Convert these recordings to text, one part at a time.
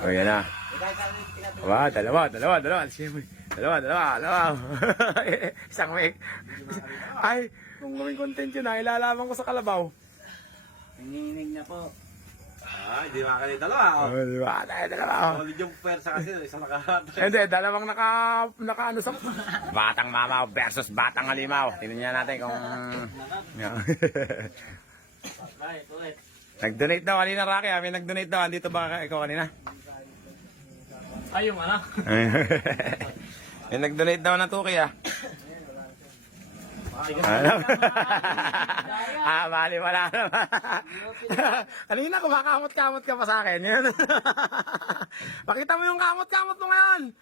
O yan na. Dalawa. Isang week. Ay, kung gawing content yun na, ilalaban ko sa kalabaw. Nanginginig na po. Hindi makakali dalawa. Di ba? Dalawa. Solid yung pwersa kasi, isang nakahat. Hindi, dalawang naka ano sa... Batang Mamaw versus Batang Halimaw. Tingnan niya natin kung... Ulit. Nag-donate daw kanina, Rocky. May nag-donate daw. Andito ba ikaw kanina? Ay, yung ano? May nag-donate daw na Tuki, ah. Ano? Mali, wala naman. Kanina, kumakamot-kamot ka pa sa akin. Yun. Pakita mo yung kamot-kamot mo ngayon.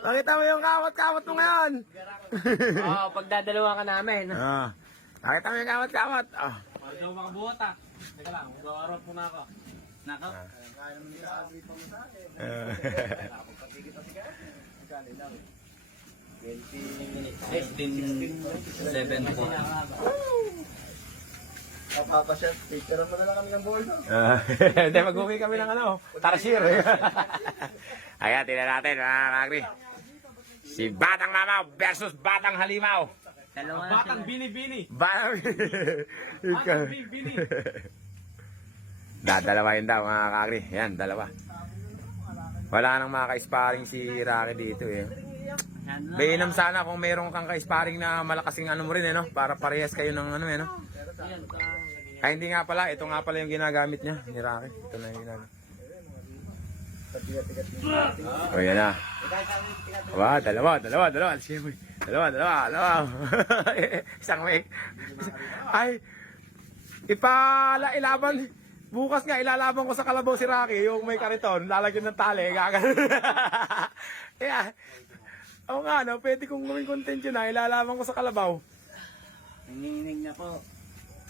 Pakita mo yung kamot-kamot mo ngayon. Oo, pagdadalawa ka namin. Pakita mo yung kamot-kamot. Hindi ako makabuhat ah. Teka lang, mag-aarap muna ako. Nako. $15.7 po. Napapasya, picture pa na lang kami ng ball. Hindi, mag-uwi kami ng ano, Tarsier. Ayan, tingnan natin, mga kagri. Si Batang Mamaw versus Batang Halimaw. Dalawa na Batang sila. bini-bini. Batang bini-bini. Dadalawain daw, mga kagri. Yan, dalawa. Wala nang mga ka-sparring si Rocky dito eh. Mainam sana kung mayroon kang ka-sparring na malakasing ano mo rin eh, no? Para parehas kayo ng ano eh, no? Ay, hindi nga pala. Ito nga pala yung ginagamit niya ni Rocky. Ito na yung ginagamit. O, yan na. Dalawa. Isang week. Ay, ilaban. Bukas nga, ilalaban ko sa kalabaw si Rocky. Yung may kariton, lalagyan ng tali. Yeah. Oo nga, no? Pwede kong gawing content yun na. Ilalaban ko sa kalabaw. Nanginginig na po.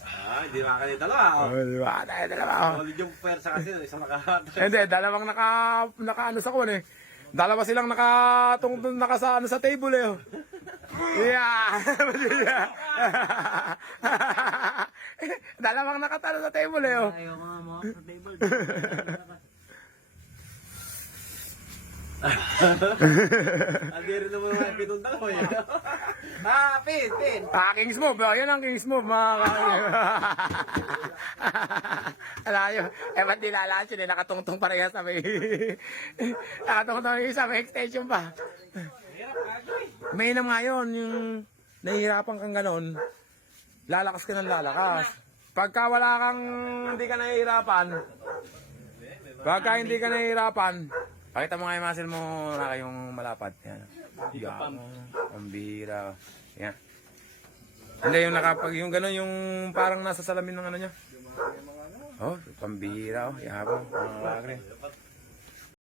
Hindi makakali dalawa. Di ba? Dalawa. Solid yung pwersa kasi, isang nakahat. Hindi, dalawang naka ano sa kuwan eh. Dalawa silang naka sa ano sa table eh. Yeah. Dalawang nakatalo sa table eh. Ayaw nga mo sa table. Hindi rin naman mga pitong dalawa yun. Pin. King's move. Yan ang King's move, mga alayo. Ba't di lalaan siya? Nakatungtong parehas sa may... Nakatungtong yung isa, may extension pa. Mainam nga yun, yung nahihirapan kang ganon, lalakas ka ng lalakas. Pagka wala kang hindi ka nahihirapan, pakita mo nga yung muscle mo, Rocky, yung malapad. Yan. Pambira. Yan. Hindi, yung gano'n, yung parang nasa salamin ng ano niya. Oh, pambira. Oh, yabang. Mga Rocky.